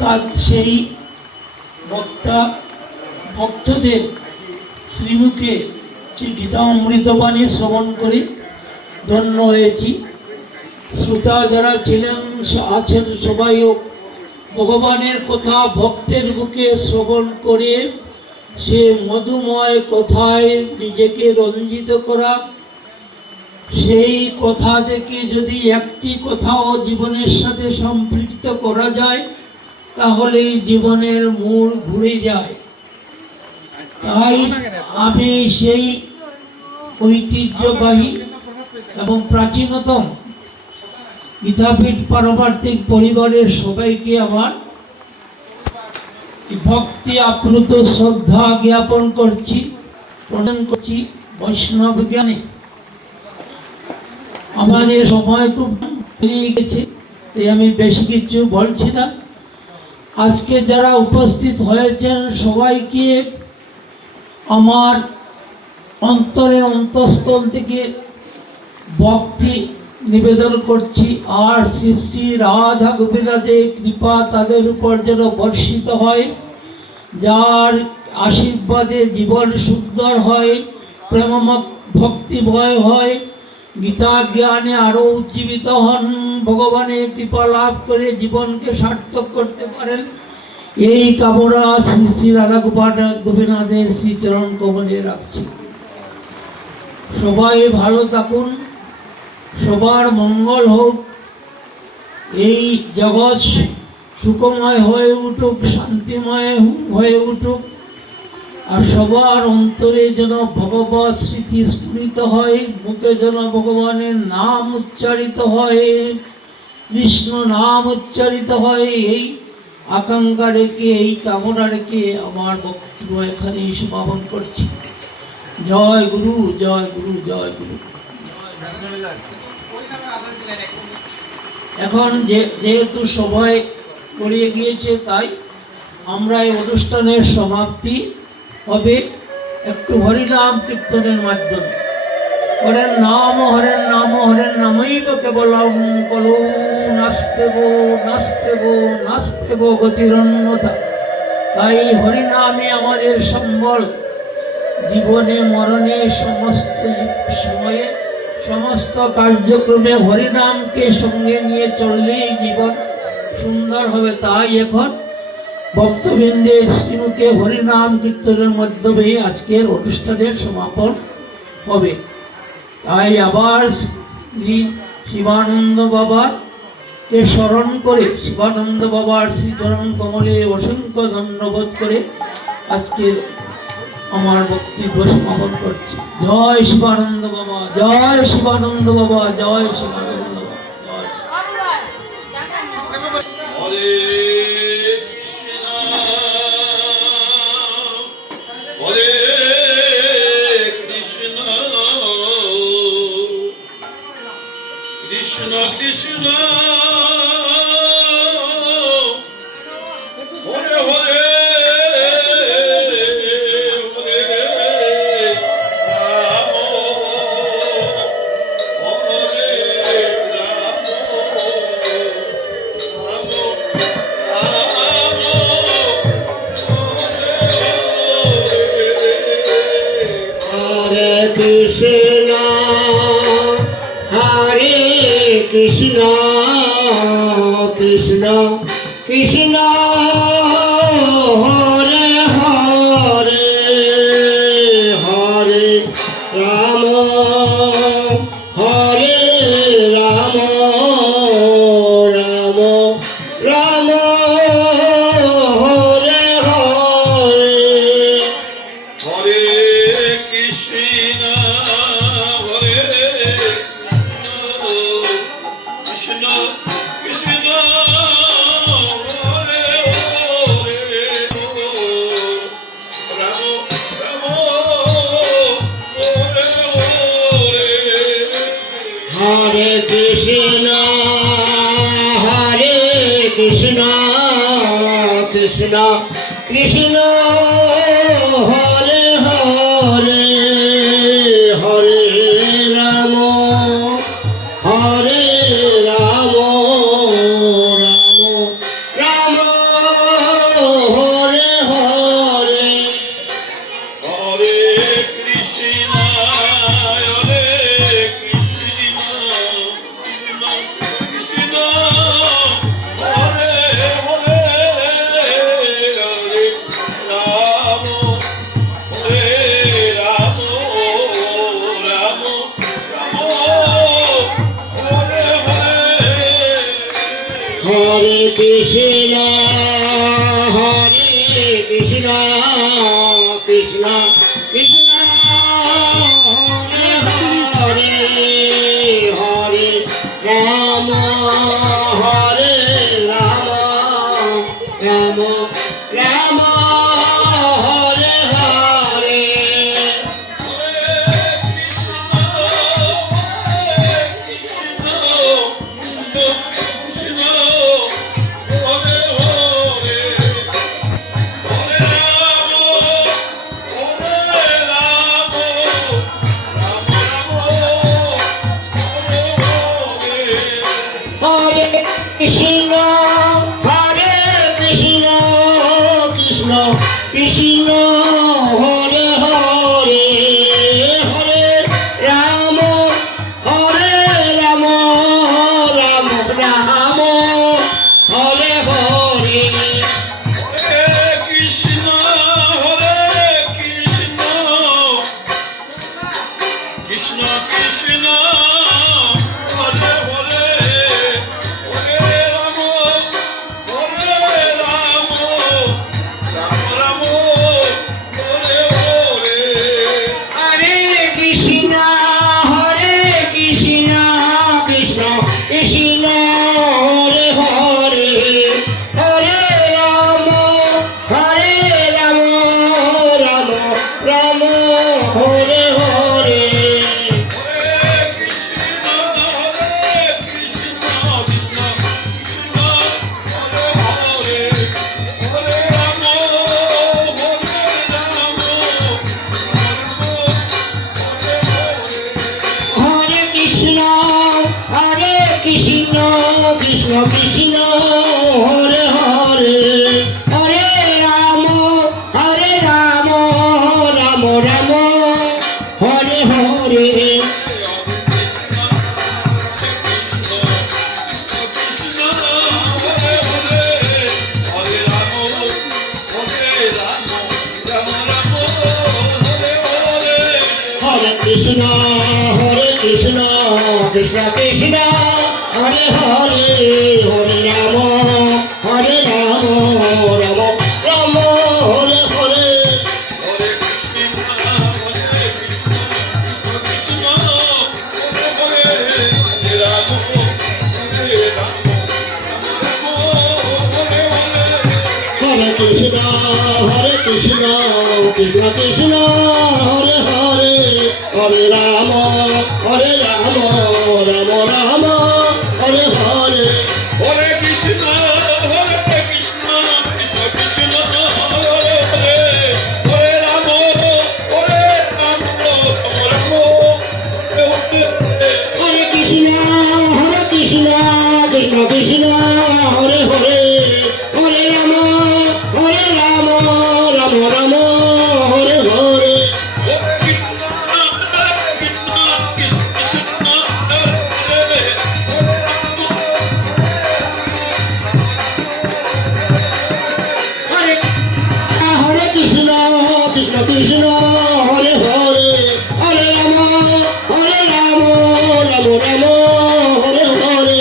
তার সেই বক্তা ভক্তদের শ্রীমুখে সেই গীতা অমৃতবাণী শ্রবণ করে ধন্য হয়েছি। শ্রোতা যারা ছিলেন আছেন সবাইও ভগবানের কথা ভক্তের মুখে শ্রবণ করে সে মধুময় কথায় নিজেকে রঞ্জিত করা, সেই কথা থেকে যদি একটি কথাও জীবনের সাথে সম্পৃক্ত করা যায় তাহলে জীবনের মোড় ঘুরে যায়। তাই আমি সেই ঐতিহ্যবাহী এবং প্রাচীনতম গীতাপীঠ পারমার্থিক পরিবারের সবাইকে আমার ভক্তি আপ্লুত শ্রদ্ধা জ্ঞাপন করছি, প্রদান করছি বৈষ্ণব জ্ঞানে। আমাদের সময় খুব পেরিয়ে গেছে, তাই আমি বেশি কিছু বলছি না। আজকে যারা উপস্থিত হয়েছেন সবাইকে আমার অন্তরের অন্তঃস্থল থেকে ভক্তি নিবেদন করছি। আর শ্রী শ্রী রাধা গোপীনাথের কৃপা তাদের উপর যেন বর্ষিত হয়, যার আশীর্বাদে জীবন সুন্দর হয়, প্রেম ভক্তিময় হয়, গীতা জ্ঞানে আরও উজ্জীবিত হন, ভগবানের কৃপা লাভ করে জীবনকে সার্থক করতে পারেন, এই কামনা শ্রী শ্রী রাধা গোপীনাথের শ্রীচরণ কমলে রাখছি। সবাই ভালো থাকুন, সবার মঙ্গল হোক, এই জগৎ সুখময় হয়ে উঠুক, শান্তিময় হয়ে উঠুক, আর সবার অন্তরে যেন ভগবত স্মৃতি স্ফুরিত হয়, মুখে যেন ভগবানের নাম উচ্চারিত হয়, কৃষ্ণ নাম উচ্চারিত হয়, এই আকাঙ্ক্ষা রেখে এই কামনা রেখে আমার বক্তব্য এখানেই সমাপন করছি। জয় গুরু, জয় গুরু, জয় গুরু। এখন যেহেতু সবাই গড়িয়ে গিয়েছে, তাই আমরা এই অনুষ্ঠানের সমাপ্তি হবে একটু হরিনাম কীর্তনের মাধ্যমে। হরের নাম, হরের নাম, হরের নামৈব কেবলম কলো নাস্তেব নাস্তেব নাস্তেব গতিরন্যতা। তাই হরিনামে আমাদের সম্বল, জীবনে মরণে সমস্ত সময়ে সমস্ত কার্যক্রমে হরিনামকে সঙ্গে নিয়ে চললেই জীবন সুন্দর হবে। তাই এখন ভক্তবৃন্দের শ্রীমুখে হরিনাম কীর্তনের মাধ্যমে আজকের অনুষ্ঠানের সমাপন হবে। তাই আবার শ্রী শিবানন্দ বাবাকে স্মরণ করে, শিবানন্দ বাবার শ্রীচরণ কমলে অসংখ্য ধন্যবাদ করে আজকের আমার বক্তব্য সমাপন করছি। জয় শিবানন্দ বাবা, জয় শিবানন্দ বাবা, জয় শিবানন্দ বাবা, জয়। কৃষ্ণ কৃষ্ণ হরে হরে কৃষ্ণ কৃষ্ণ কৃষ্ণ হরে হরে হরে রাম হরে রাম রাম রাম হরে হরে হরে কৃষ্ণ হরে কৃষ্ণ কৃষ্ণ হরে হরে রাম রাম হরে হরে হরে কৃষ্ণ কৃষ্ণ কৃষ্ণ হরে হরে হরে রাম হরে রাম রাম রাম হরে কৃষ্ণ হরে কৃষ্ণ কৃষ্ণ কৃষ্ণ হরে হরে হরে রাম হরে রাম রাম রাম হরে হরে হরে কৃষ্ণ হরে কৃষ্ণ কৃষ্ণ কৃষ্ণ হরে হরে হরে রাম হরে রাম রাম রাম হরে হরে কৃষ্ণ হরে কৃষ্ণ কৃষ্ণ কৃষ্ণ হরে হরে হরে রাম রাম রাম হরে হরে হরে কৃষ্ণ হরে কৃষ্ণ কৃষ্ণ কৃষ্ণ হরে হরে হরে রাম রাম রাম রাম হরে হরে হরে কৃষ্ণ হরে কৃষ্ণ কৃষ্ণ কৃষ্ণ হরে হরে হরে রাম রাম রাম হরে হরে হরে কৃষ্ণ কৃষ্ণ কৃষ্ণ হরে হরে হরে রাম রাম রাম হরে হরে হরে কৃষ্ণ কৃষ্ণ কৃষ্ণ হরে হরে হরে রাম রাম রাম হরে হরে হরে কৃষ্ণ কৃষ্ণ কৃষ্ণ হরে হরে হরে রাম রাম রাম হরে কৃষ্ণ কৃষ্ণ কৃষ্ণ হরে হরে হরে রাম রাম রাম হরে হরে হরে হরে কৃষ্ণ কৃষ্ণ হরে হরে হরে রাম রাম রাম হরে হরে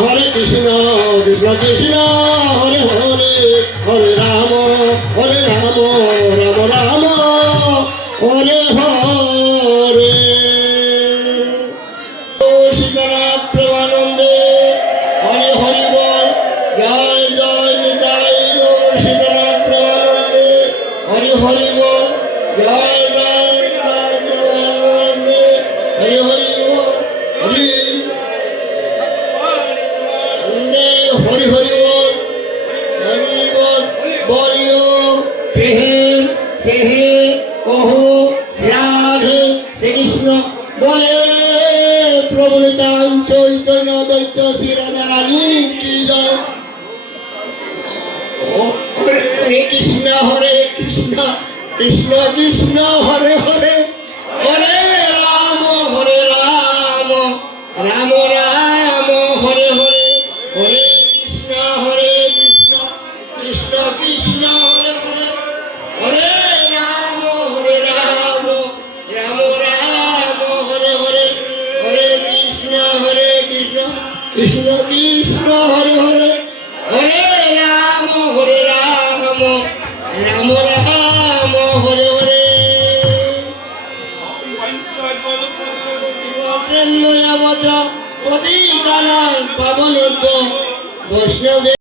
হরে কৃষ্ণ কৃষ্ণ কৃষ্ণ হরে হরে হরে রাম রাম রাম হরে হরে ও সীতানাথ প্রেমানন্দে হরে হরি বল জয় জয় নিতাই ও সীতানাথ প্রেমানন্দে হরে হরি বল জয় জয় নিতাই প্রেমানন্দে হরে হরি বল হরি বন্দে হরি হরি বল হরি বল বলিও প্রেম সেহে কহো রাধে শ্রী কৃষ্ণ বলে প্রভু নিতাই চৈতন্য দৈত্য শ্রী রাধা রানী কি জয় হরে কৃষ্ণ কৃষ্ণ কৃষ্ণ হরে হরে হরে রাম রাম রাম হরে হরে হরে কৃষ্ণ কৃষ্ণ কৃষ্ণ হরে হরে বৈষ্ণবে